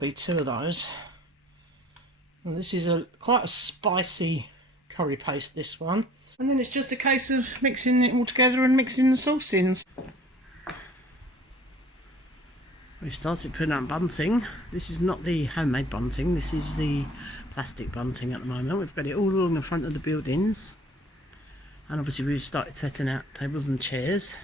Be 2 of those. And this is quite a spicy curry paste, this one. And then it's just a case of mixing it all together and mixing the sauce in. We started putting out bunting. This is not the homemade bunting, this is the plastic bunting at the moment. We've got it all along the front of the buildings. And obviously we've started setting out tables and chairs.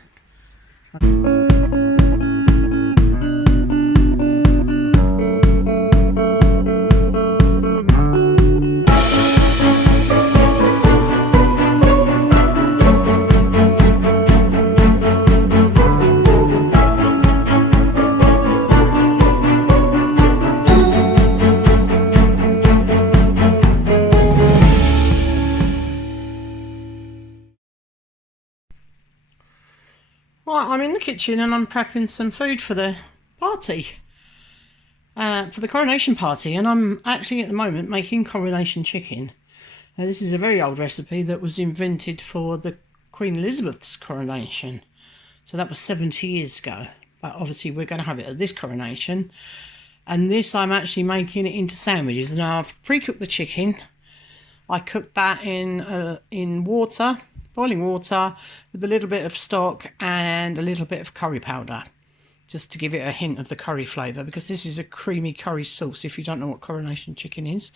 Right, I'm in the kitchen and I'm prepping some food for the party, for the coronation party, and I'm actually at the moment making coronation chicken. Now, this is a very old recipe that was invented for the Queen Elizabeth's coronation, so that was 70 years ago, but obviously we're going to have it at this coronation. And this, I'm actually making it into sandwiches. Now, I've pre-cooked the chicken. I cooked that in water, boiling water, with a little bit of stock and a little bit of curry powder, just to give it a hint of the curry flavour, because this is a creamy curry sauce, if you don't know what coronation chicken is.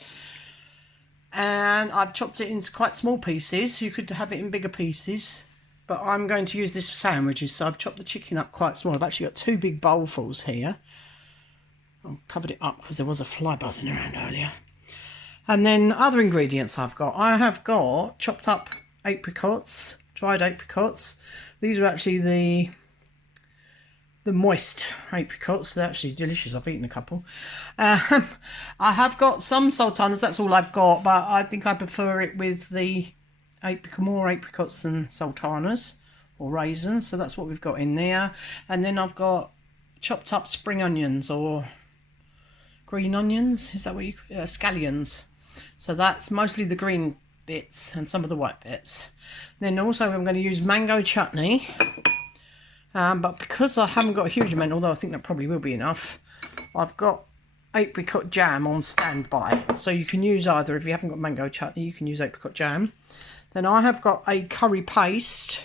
And I've chopped it into quite small pieces. You could have it in bigger pieces, but I'm going to use this for sandwiches, so I've chopped the chicken up quite small. I've actually got 2 big bowlfuls here. I covered it up because there was a fly buzzing around earlier. And then other ingredients I have got chopped up apricots, dried apricots. These are actually the moist apricots. They're actually delicious. I've eaten a couple. I have got some sultanas. That's all I've got, but I think I prefer it with the more apricots than sultanas or raisins. So that's what we've got in there. And then I've got chopped up spring onions or green onions. Is that what you scallions? So that's mostly the green bits and some of the white bits. Then also I'm going to use mango chutney, but because I haven't got a huge amount, although I think that probably will be enough, I've got apricot jam on standby, so you can use either. If you haven't got mango chutney, you can use apricot jam. Then I have got a curry paste.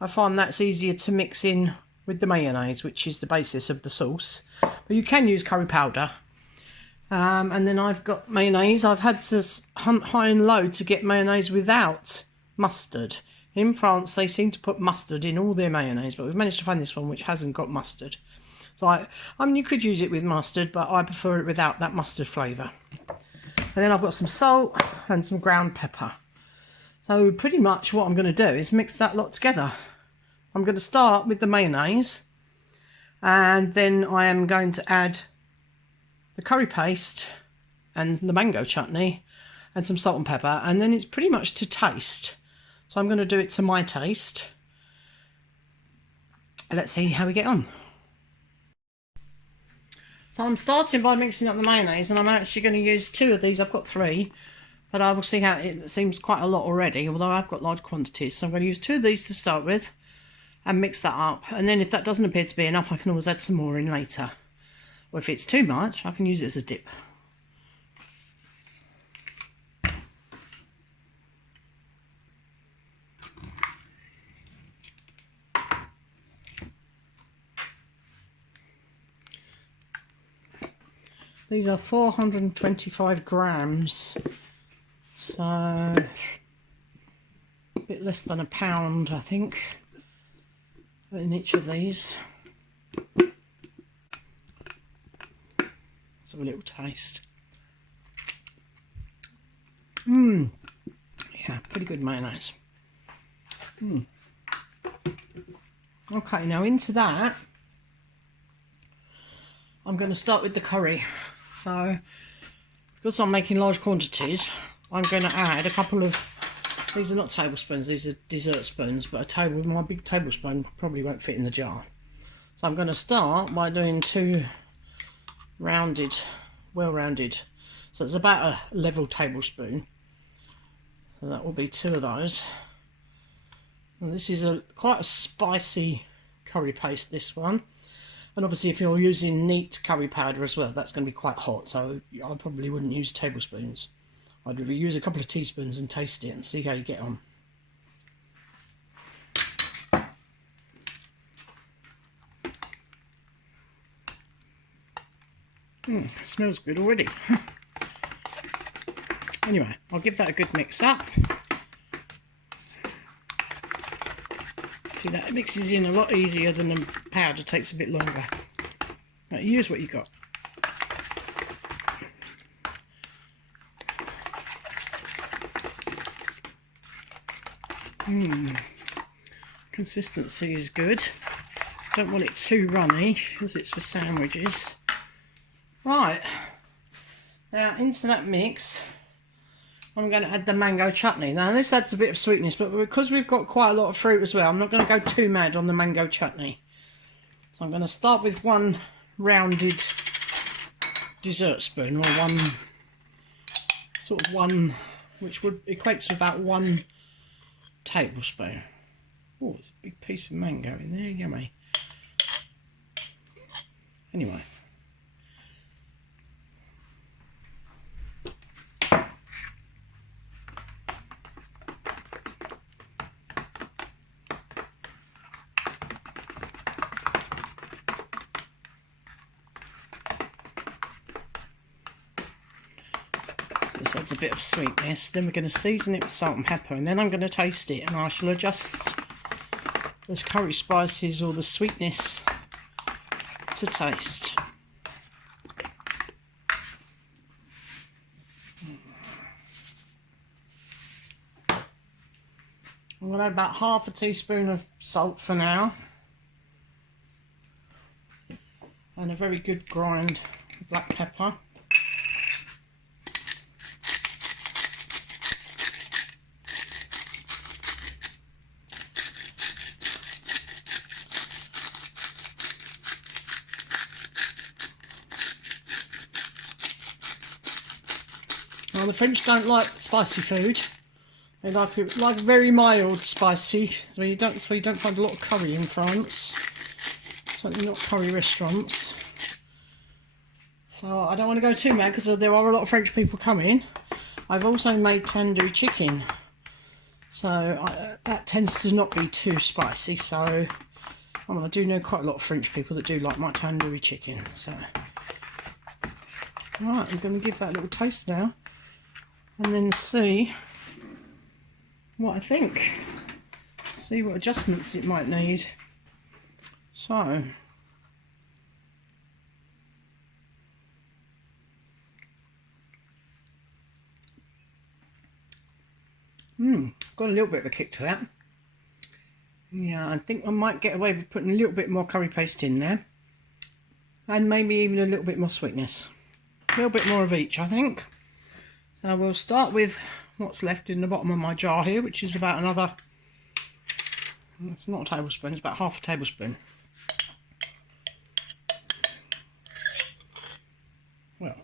I find that's easier to mix in with the mayonnaise, which is the basis of the sauce, but you can use curry powder. And then I've got mayonnaise. I've had to hunt high and low to get mayonnaise without mustard. In France, they seem to put mustard in all their mayonnaise, but we've managed to find this one which hasn't got mustard. So I mean, you could use it with mustard, but I prefer it without that mustard flavour. And then I've got some salt and some ground pepper. So pretty much what I'm going to do is mix that lot together. I'm going to start with the mayonnaise, and then I am going to add the curry paste and the mango chutney and some salt and pepper, and then it's pretty much to taste. So I'm going to do it to my taste. Let's see how we get on. So I'm starting by mixing up the mayonnaise, and I'm actually going to use 2 of these. I've got 3, but I will see how it seems quite a lot already, although I've got large quantities. So I'm going to use 2 of these to start with and mix that up, and then if that doesn't appear to be enough, I can always add some more in later. Or if it's too much, I can use it as a dip. These are 425 grams, so a bit less than a pound, I think, in each of these. Let's have a little taste. Yeah, pretty good mayonnaise. Okay, now into that, I'm going to start with the curry. So, because I'm making large quantities, I'm going to add a couple of, these are not tablespoons, these are dessert spoons, but my big tablespoon probably won't fit in the jar. So I'm going to start by doing 2 rounded, well-rounded, so it's about a level tablespoon. So that will be 2 of those. And this is quite a spicy curry paste, this one. And obviously if you're using neat curry powder as well, that's going to be quite hot, so I probably wouldn't use tablespoons. I'd use a couple of teaspoons and taste it and see how you get on. Smells good already. Anyway, I'll give that a good mix up. See, that mixes in a lot easier than the powder, takes a bit longer. Right, use what you got. Consistency is good. Don't want it too runny because it's for sandwiches. Right, now into that mix I'm going to add the mango chutney. Now this adds a bit of sweetness, but because we've got quite a lot of fruit as well, I'm not going to go too mad on the mango chutney. So I'm going to start with one rounded dessert spoon, or one, which would equate to about 1 tablespoon. Oh, there's a big piece of mango in there, yummy. Anyway. This adds a bit of sweetness. Then we're going to season it with salt and pepper, and then I'm going to taste it, and I shall adjust those curry spices or the sweetness to taste. I'm going to add about half a teaspoon of salt for now, and a very good grind of black pepper. Now the French don't like spicy food. They like it very mild spicy, so you don't find a lot of curry in France. Certainly not curry restaurants. So I don't want to go too mad because there are a lot of French people coming. I've also made tandoori chicken, so that tends to not be too spicy. So I do know quite a lot of French people that do like my tandoori chicken. So right, I'm going to give that a little taste now, and then see what I think. See what adjustments it might need. So got a little bit of a kick to that. Yeah, I think I might get away with putting a little bit more curry paste in there, and maybe even a little bit more sweetness. A little bit more of each, I think. So we'll start with what's left in the bottom of my jar here, which is about another, it's not a tablespoon, it's about half a tablespoon. Well,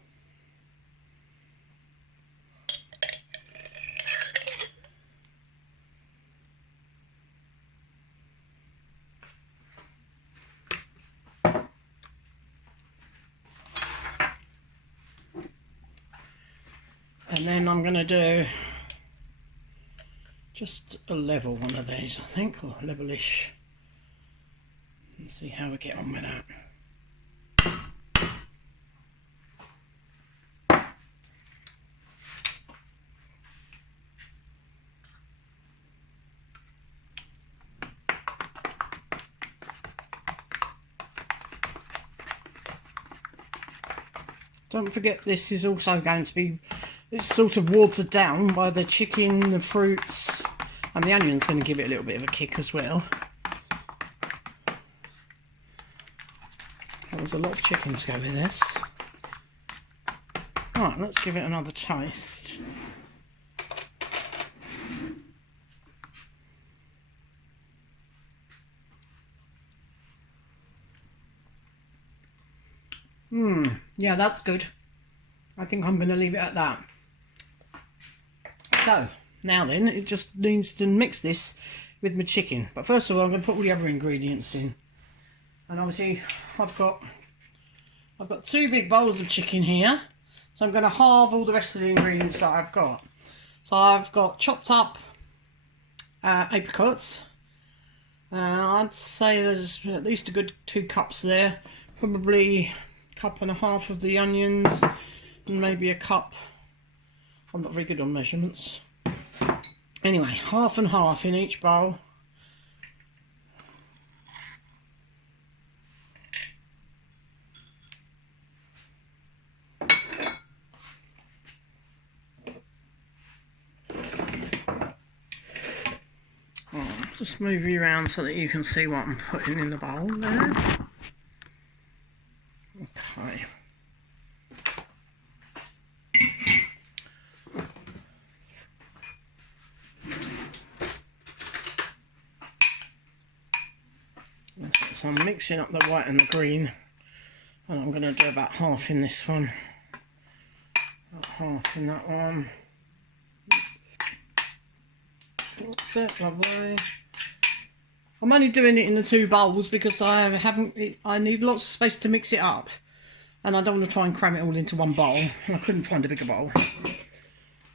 and then I'm going to do just a level one of these, I think, or level-ish, and see how we get on with that. Don't forget, this is also going to be, it's sort of watered down by the chicken, the fruits, and the onion's going to give it a little bit of a kick as well. There's a lot of chicken to go with this. Right, let's give it another taste. Yeah, that's good. I think I'm going to leave it at that. So, now then, it just needs to mix this with my chicken. But first of all, I'm going to put all the other ingredients in. And obviously I've got 2 big bowls of chicken here, so I'm going to halve all the rest of the ingredients that I've got. So I've got chopped up apricots. I'd say there's at least a good 2 cups there, probably a cup and a half of the onions, and maybe a cup. I'm not very good on measurements. Anyway, half and half in each bowl. Just move you around so that you can see what I'm putting in the bowl there. Okay. So I'm mixing up the white and the green, and I'm going to do about half in this one, about half in that one. That's it, lovely. I'm only doing it in the 2 bowls because I need lots of space to mix it up, and I don't want to try and cram it all into one bowl. I couldn't find a bigger bowl.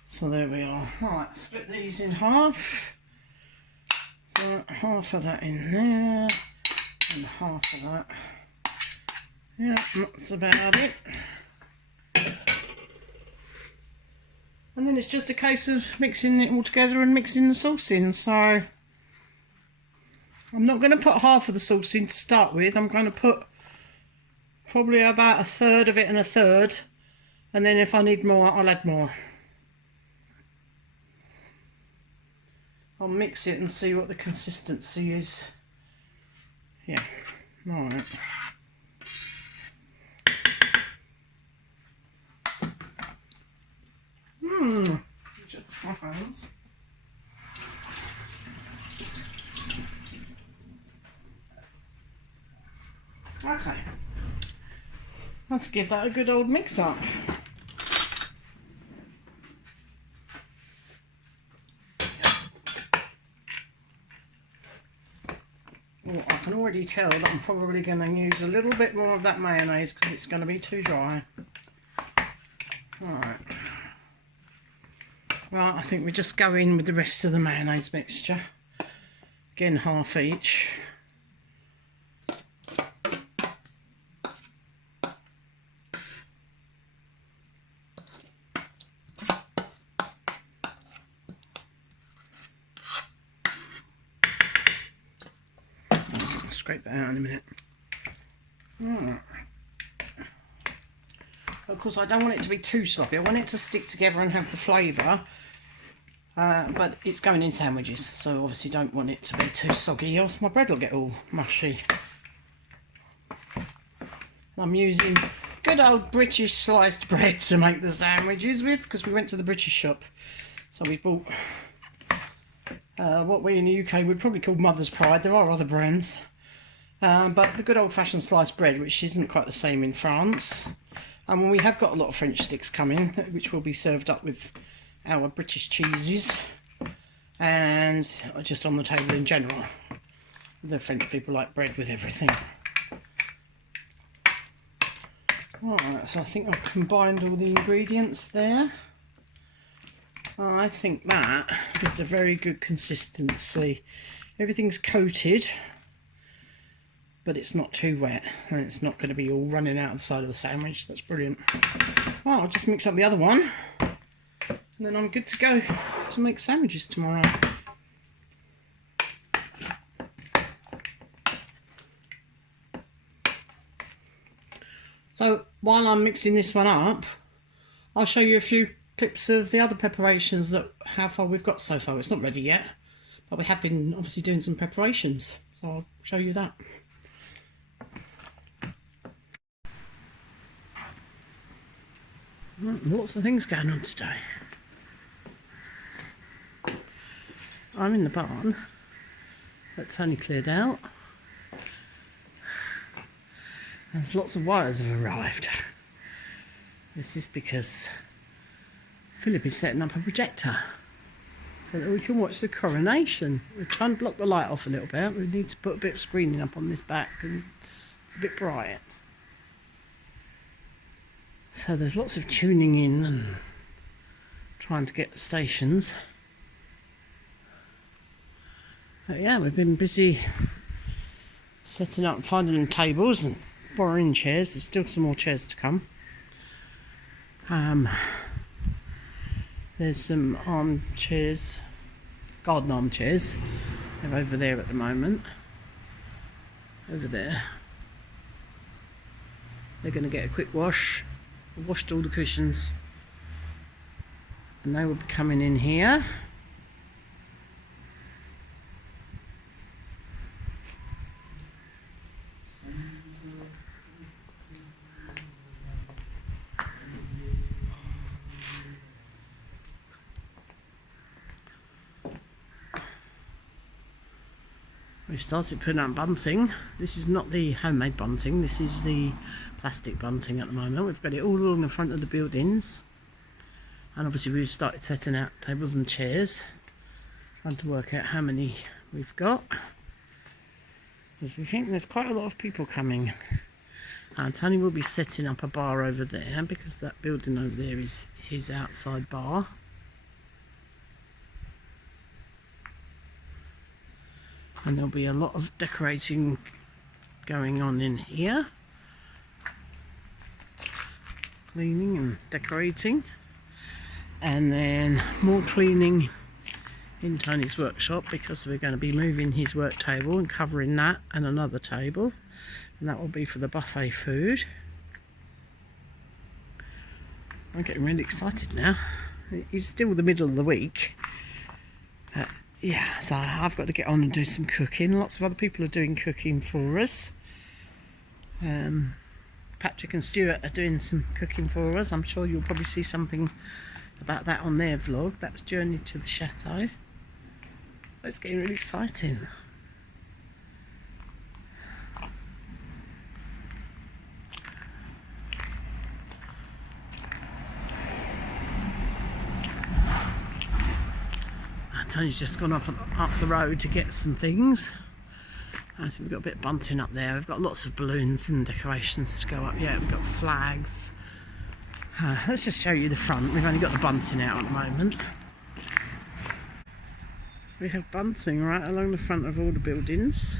So there we are. Right, split these in half. So half of that in there, and half of that. Yeah, that's about it. And then it's just a case of mixing it all together and mixing the sauce in. So I'm not going to put half of the sauce in to start with. I'm going to put probably about 1/3 of it and 1/3, and then if I need more, I'll add more. I'll mix it and see what the consistency is. Yeah, all right. Just my hands. Okay, let's give that a good old mix up. Oh, I can already tell that I'm probably going to use a little bit more of that mayonnaise because it's going to be too dry. Alright. Right, I think we just go in with the rest of the mayonnaise mixture. Again, half each. I'll scrape that out in a minute. Right. Of course, I don't want it to be too sloppy. I want it to stick together and have the flavour. But it's going in sandwiches, so obviously don't want it to be too soggy, else my bread will get all mushy. I'm using good old British sliced bread to make the sandwiches with, because we went to the British shop. So we bought what we in the UK would probably call Mother's Pride. There are other brands. But the good old-fashioned sliced bread, which isn't quite the same in France. And we have got a lot of French sticks coming, which will be served up with our British cheeses, and just on the table in general. The French people like bread with everything. Alright, so I think I've combined all the ingredients there. I think that is a very good consistency. Everything's coated, but it's not too wet, and it's not going to be all running out of the side of the sandwich. That's brilliant. Well, I'll just mix up the other one, and then I'm good to go to make sandwiches tomorrow. So while I'm mixing this one up, I'll show you a few clips of the other preparations that how far we've got so far. It's not ready yet, but we have been obviously doing some preparations, so I'll show you that. Lots of things going on today. I'm in the barn. That's only cleared out. There's lots of wires have arrived. This is because Philip is setting up a projector so that we can watch the coronation. We're trying to block the light off a little bit. We need to put a bit of screening up on this back and It's a bit bright. So there's lots of tuning in and trying to get the stations. But yeah, we've been busy setting up and finding tables and borrowing chairs. There's still some more chairs to come. There's some armchairs, garden armchairs. They're over there at the moment. Over there. They're going to get a quick wash. I've washed all the cushions. And they will be coming in here. We started putting up bunting. This is not the homemade bunting, this is the plastic bunting at the moment. We've got it all along the front of the buildings. And obviously we've started setting out tables and chairs. Trying to work out how many we've got. Because we think there's quite a lot of people coming. And Tony will be setting up a bar over there because that building over there is his outside bar. And there'll be a lot of decorating going on in here. Cleaning and decorating. And then more cleaning in Tony's workshop because we're going to be moving his work table and covering that and another table. And that will be for the buffet food. I'm getting really excited now. It's still the middle of the week. Yeah, so I've got to get on and do some cooking. Lots of other people are doing cooking for us. Patrick and Stuart are doing some cooking for us. I'm sure you'll probably see something about that on their vlog. That's Journey to the Chateau. It's getting really exciting. Tony's just gone off up the road to get some things. So we've got a bit of bunting up there. We've got lots of balloons and decorations to go up. Yeah, we've got flags. Let's just show you the front. We've only got the bunting out at the moment. We have bunting right along the front of all the buildings.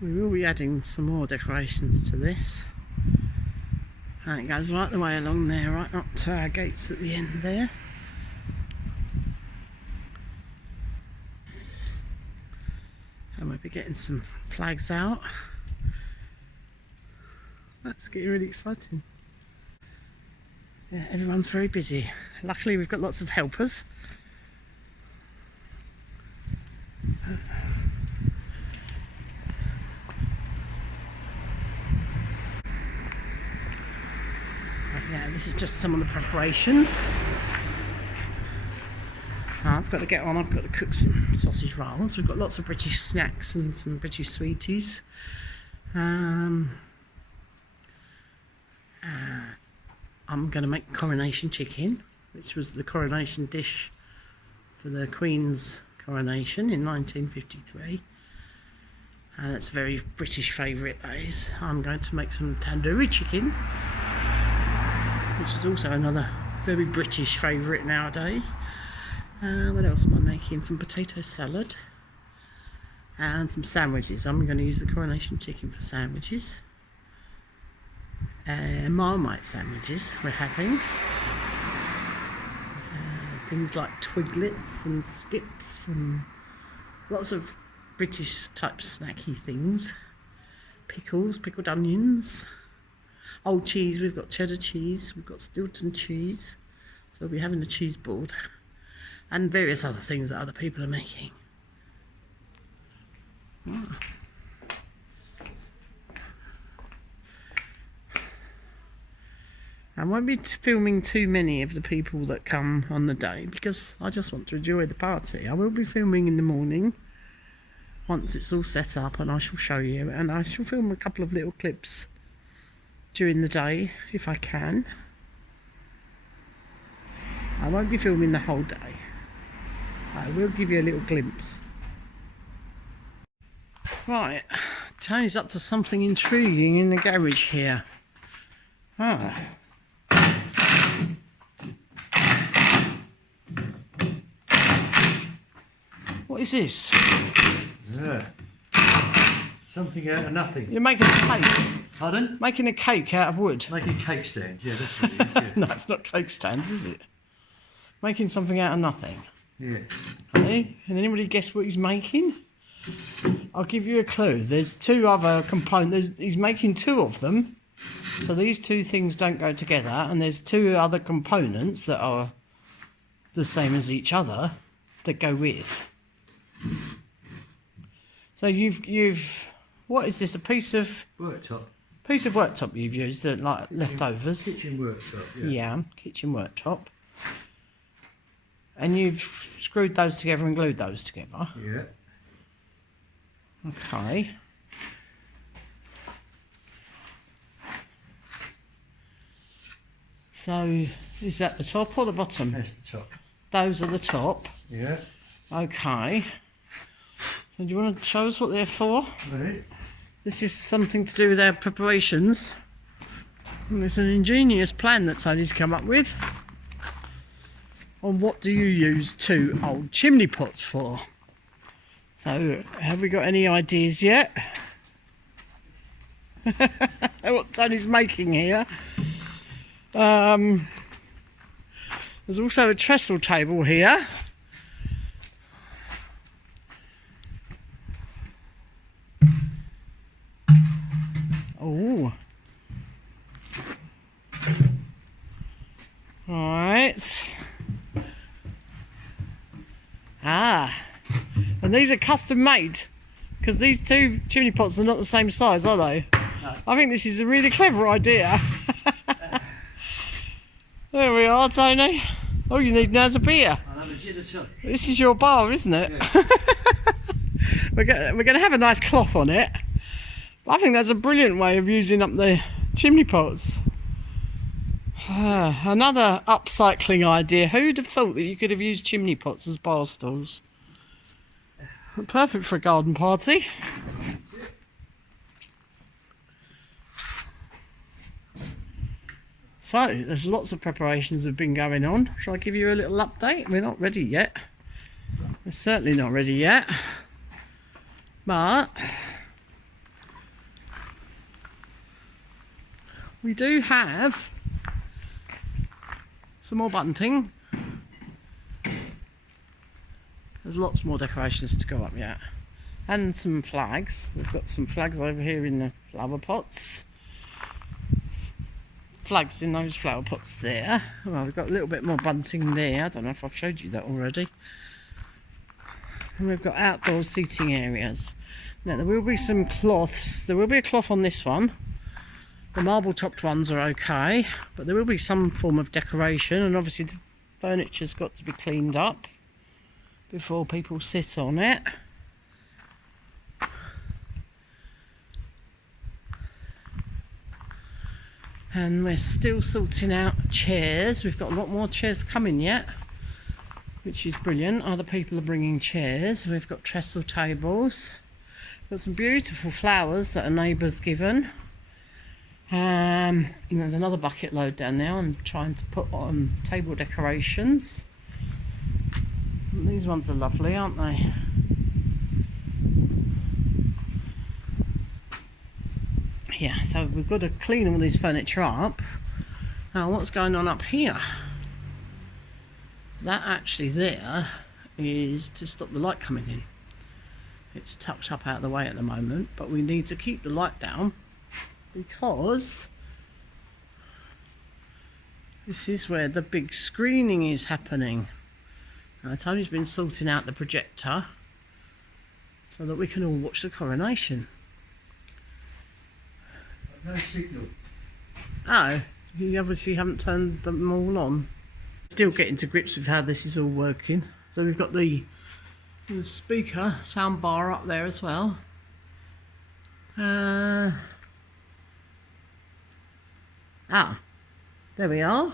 We will be adding some more decorations to this. And it goes right the way along there, right up to our gates at the end there. And we'll be getting some flags out. That's getting really exciting. Yeah, everyone's very busy. Luckily we've got lots of helpers. So yeah, this is just some of the preparations. I've got to get on, I've got to cook some sausage rolls. We've got lots of British snacks and some British sweeties. I'm going to make Coronation Chicken, which was the coronation dish for the Queen's coronation in 1953. That's a very British favourite, that is. I'm going to make some tandoori chicken, which is also another very British favourite nowadays. What else am I making? Some potato salad and some sandwiches. I'm going to use the Coronation Chicken for sandwiches. Marmite sandwiches we're having. Things like twiglets and skips and lots of British type snacky things. Pickles, pickled onions. Old cheese, we've got cheddar cheese, we've got Stilton cheese. So we'll be having a cheese board. And various other things that other people are making. I won't be filming too many of the people that come on the day because I just want to enjoy the party. I will be filming in the morning once it's all set up, and I shall show you, and I shall film a couple of little clips during the day if I can. I won't be filming the whole day. I will give you a little glimpse. Right, Tony's up to something intriguing in the garage here. Ah. What is this? Yeah. Something out of nothing. You're making a cake. Pardon? Making a cake out of wood. Making cake stands, yeah, that's what it is. Yeah. No, it's not cake stands, is it? Making something out of nothing. Yeah. Okay. Can anybody guess what he's making? I'll give you a clue. There's two other components. He's making two of them. So these two things don't go together. And there's two other components that are the same as each other that go with. So you've what is this? A piece of Worktop. Piece of worktop you've used, that like leftovers. Kitchen worktop. Yeah. Yeah, kitchen worktop. And you've screwed those together and glued those together. Yeah. Okay. So is that the top or the bottom? That's the top. Those are the top. Yeah. Okay. So do you want to show us what they're for? Right. This is something to do with our preparations. And it's an ingenious plan that Tony's come up with on what do you use two old chimney pots for. So have we got any ideas yet? What Tony's making here. There's also a trestle table here. Oh. Right. Ah. And these are custom made because these two chimney pots are not the same size, are they? No. I think this is a really clever idea. There we are, Tony. All you need now is a beer. This is your bar, isn't it? Yeah. We're going to have a nice cloth on it. I think that's a brilliant way of using up the chimney pots. Another upcycling idea. Who'd have thought that you could have used chimney pots as bar stools? Perfect for a garden party. So, there's lots of preparations have been going on. Shall I give you a little update? We're not ready yet. We're certainly not ready yet. But we do have some more bunting. There's lots more decorations to go up yet. And some flags. We've got some flags over here in the flower pots. Flags in those flower pots there. Well, we've got a little bit more bunting there. I don't know if I've showed you that already. And we've got outdoor seating areas. Now there will be some cloths. There will be a cloth on this one. The marble topped ones are okay, but there will be some form of decoration, and obviously the furniture's got to be cleaned up before people sit on it. And we're still sorting out chairs. We've got a lot more chairs coming yet, which is brilliant. Other people are bringing chairs. We've got trestle tables. Got some beautiful flowers that a neighbour's given. And there's another bucket load down there. I'm trying to put on table decorations. And these ones are lovely, aren't they? Yeah, so we've got to clean all this furniture up. Now, what's going on up here? That actually there is to stop the light coming in. It's tucked up out of the way at the moment, but we need to keep the light down because this is where the big screening is happening. Now, Tony's been sorting out the projector so that we can all watch the coronation. No signal. Oh, you obviously haven't turned them all on. Still getting to grips with how this is all working. So we've got the speaker sound bar up there as well. There we are.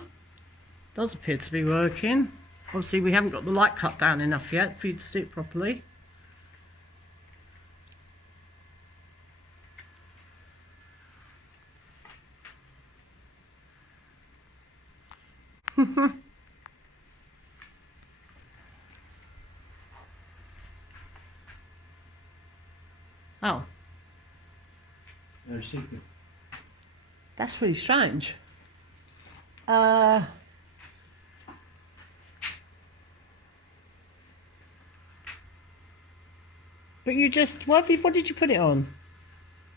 Does appear to be working. Obviously we haven't got the light cut down enough yet for you to see it properly. Oh, No signal. that's really strange. But you just, what did you put it on?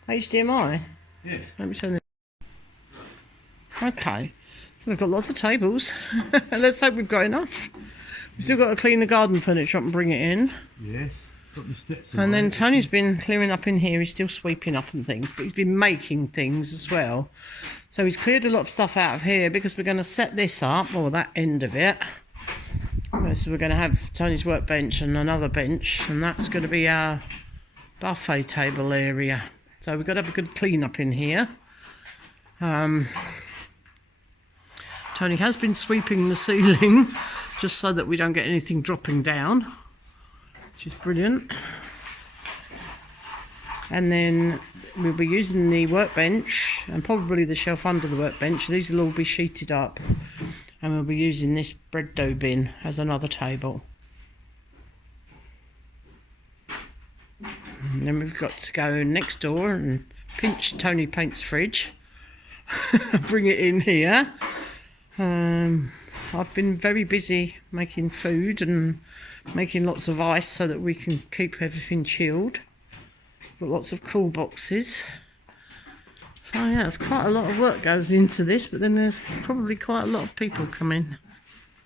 HDMI? Yes. Let me turn it. Okay, so we've got lots of tables. Let's hope we've got enough. We've still got to clean the garden furniture up and bring it in. Yes. Got the steps. And then Tony's been clearing up in here. He's still sweeping up and things, but he's been making things as well. So he's cleared a lot of stuff out of here because we're going to set this up, or that end of it. So we're going to have Tony's workbench and another bench, and that's going to be our buffet table area. So we've got to have a good clean up in here. Tony has been sweeping the ceiling just so that we don't get anything dropping down, which is brilliant. And then we'll be using the workbench and probably the shelf under the workbench. These will all be sheeted up, and we'll be using this bread dough bin as another table. And then we've got to go next door and pinch Tony Paint's fridge, bring it in here. I've been very busy making food and making lots of ice so that we can keep everything chilled. Got lots of cool boxes. So yeah, there's quite a lot of work goes into this, but then there's probably quite a lot of people coming.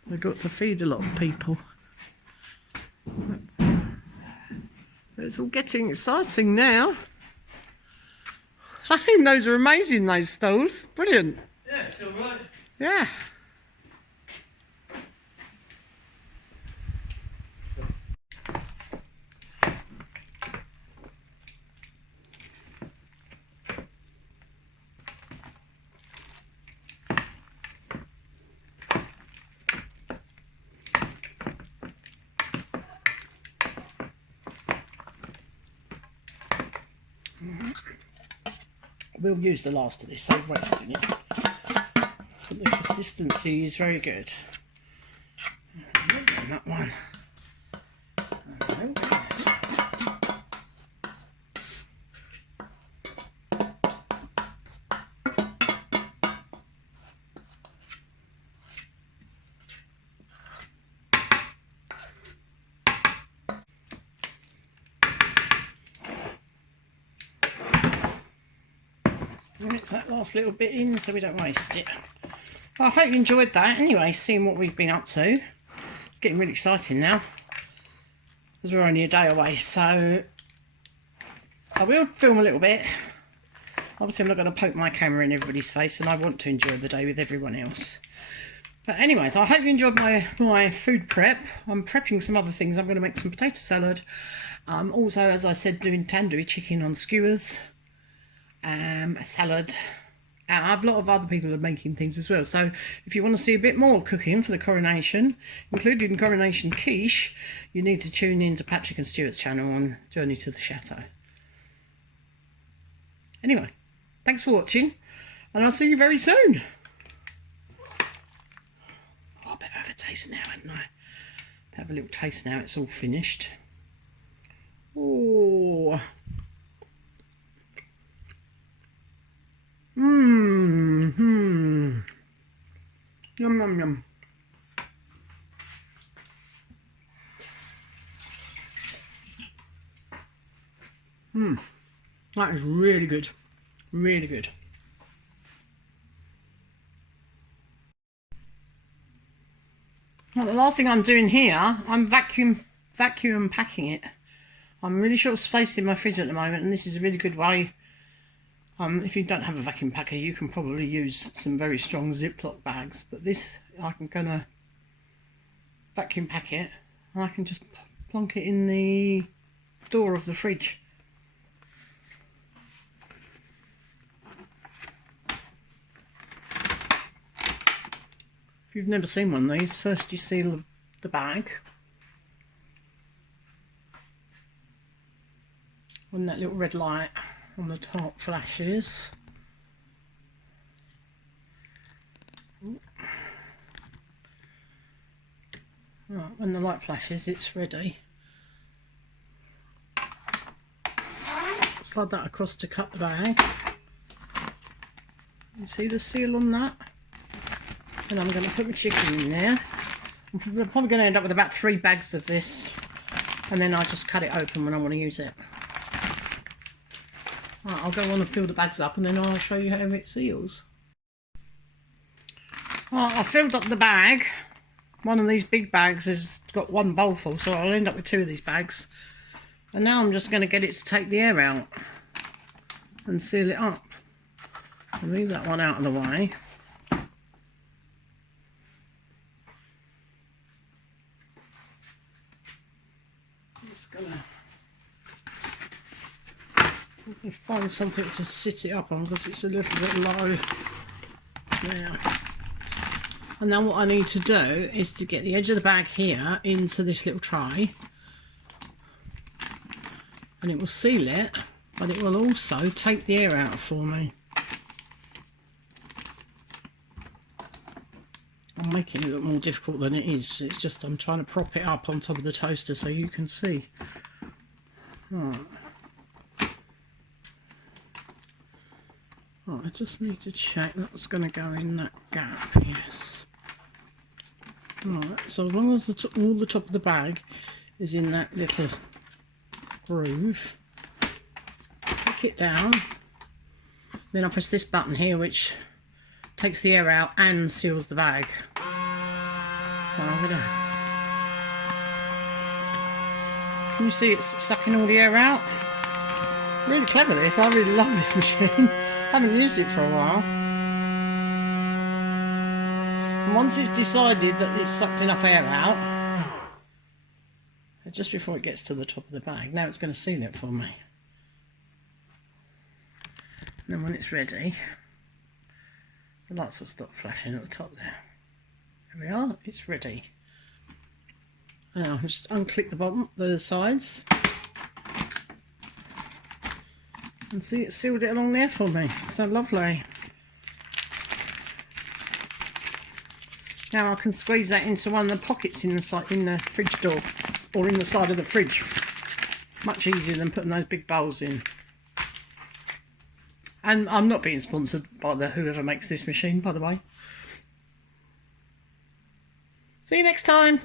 We've got to feed a lot of people. It's all getting exciting now. I think those are amazing, those stalls. Brilliant. Yeah, it's all right. Yeah. We'll use the last of this, save wasting it. But the consistency is very good. And that one. Mix that last little bit in so we don't waste it. Well, I hope you enjoyed that anyway, seeing what we've been up to. It's getting really exciting now, because we're only a day away, so I will film a little bit. Obviously I'm not going to poke my camera in everybody's face, and I want to enjoy the day with everyone else. But anyways, I hope you enjoyed my food prep. I'm prepping some other things. I'm going to make some potato salad. Also, as I said, doing tandoori chicken on skewers. A salad. I have a lot of other people that are making things as well, so if you want to see a bit more cooking for the coronation, including coronation quiche, you need to tune in to Patrick and Stuarts channel on Journey to the Chateau. Anyway, thanks for watching, and I'll see you very soon. Oh, I better have a taste now, hadn't I? Have a little taste now it's all finished. Oh. Yum, yum, yum. That is really good. Really good. Well, the last thing I'm doing here, I'm vacuum packing it. I'm really short of space in my fridge at the moment, and this is a really good way. If you don't have a vacuum packer, you can probably use some very strong Ziploc bags, but this, I'm gonna vacuum pack it, and I can just plonk it in the door of the fridge. If you've never seen one of these, first you seal the bag. When that little red light on the top flashes. Right, when the light flashes, it's ready. Slide that across to cut the bag. You see the seal on that? And I'm going to put my chicken in there. I'm probably going to end up with about 3 bags of this, and then I'll just cut it open when I want to use it. Right, I'll go on and fill the bags up, and then I'll show you how it seals. Right, I filled up the bag. One of these big bags has got 1 bowl full, so I'll end up with 2 of these bags. And now I'm just going to get it to take the air out and seal it up. I'll leave that one out of the way. Just gonna find something to sit it up on because it's a little bit low. There. And now what I need to do is to get the edge of the bag here into this little tray, and it will seal it, but it will also take the air out for me. I'm making it look more difficult than it is. It's just I'm trying to prop it up on top of the toaster so you can see. Right. Right, I just need to check that's going to go in that gap. Yes. Right, so as long as all the top of the bag is in that little groove, click it down, then I press this button here which takes the air out and seals the bag. Can you see it's sucking all the air out? Really clever this, I really love this machine. I haven't used it for a while. And once it's decided that it's sucked enough air out, just before it gets to the top of the bag, now it's going to seal it for me. And then when it's ready, the lights will stop flashing at the top there. There we are, it's ready. Now I'll just unclick the bottom, the sides, and see it's sealed it along there for me. So lovely. Now I can squeeze that into one of the pockets in the fridge door, or in the side of the fridge. Much easier than putting those big bowls in. And I'm not being sponsored by whoever makes this machine, by the way. See you next time.